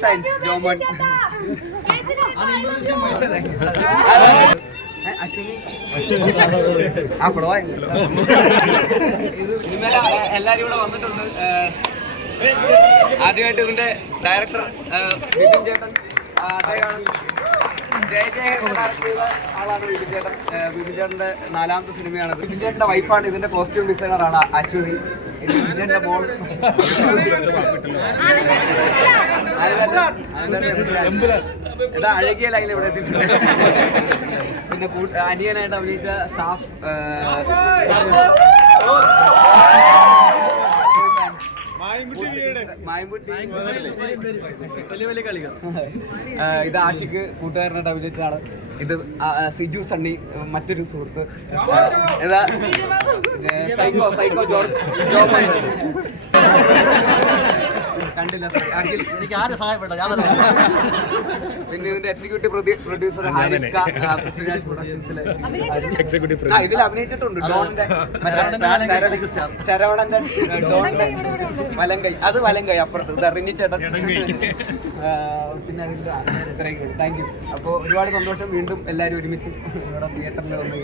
Science Jomon ആ flow എല്ലാരും ഇവിടെ വന്നിട്ടുണ്ട് ആദ്യമായിട്ട് ഇതിന്റെ ഡയറക്ടർ വിപിൻ ചേട്ടൻ. ആ, അദ്ദേഹമാണ് ജയ ജയ ഡയറക്ട് ചെയ്ത ആളാണ് ബിപിൻ ചേട്ടൻ. ഏ, ചേട്ടന്റെ നാലാമത്തെ സിനിമയാണ് വിപിൻ ചേട്ടന്റെ വൈഫാണ് ഇതിന്റെ കോസ്റ്റ്യൂം ഡിസൈനറാണ് അശ്വതി ചേട്ടന്റെ മോൾ ഇതാ ഇവിടെ പിന്നെ അനിയനായിട്ട് അഭിനയിച്ച സാഫ് ഇത് ആഷിക്ക് കൂട്ടുകാരനായിട്ട് അഭിനയിച്ചതാണ് ഇത് സിജു സണ്ണി മറ്റൊരു സുഹൃത്ത് സൈക്കോ സൈക്കോ ജോർജ് ജോമൻ. കണ്ടില്ല. അഖിൽ എനിക്ക് ആരെ സഹായപ്പെട്ട ഞാൻ തന്നെ പിന്നെ ഇതിന്റെ എക്സിക്യൂട്ടീവ് പ്രൊഡ്യൂസർ ഹാരിസ് ക, ആ, പൃഥ്വിരാജ് പ്രൊഡക്ഷൻസിലെ ആ ഇതിൽ അഭിനയിച്ചിട്ടുണ്ട്. ഡോണിന്റെ ശരവണന്റെ ഡോണിന്റെ വലങ്കൈ അത് വലങ്കൈ അപ്പുറത്ത്. റിനി ചേട്ടൻ. പിന്നെ അതിൽ ഇത്രയൊക്കെ താങ്ക് യു അപ്പോൾ ഒരുപാട് സന്തോഷം. വീണ്ടും എല്ലാവരും ഒരുമിച്ച് ഇവിടെ തിയേറ്ററിൽ വന്ന്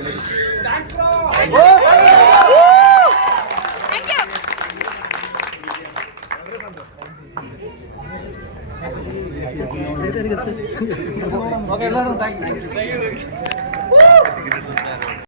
ഇങ്ങനെ ഓക്കെ എല്ലാവരും താങ്ക് യു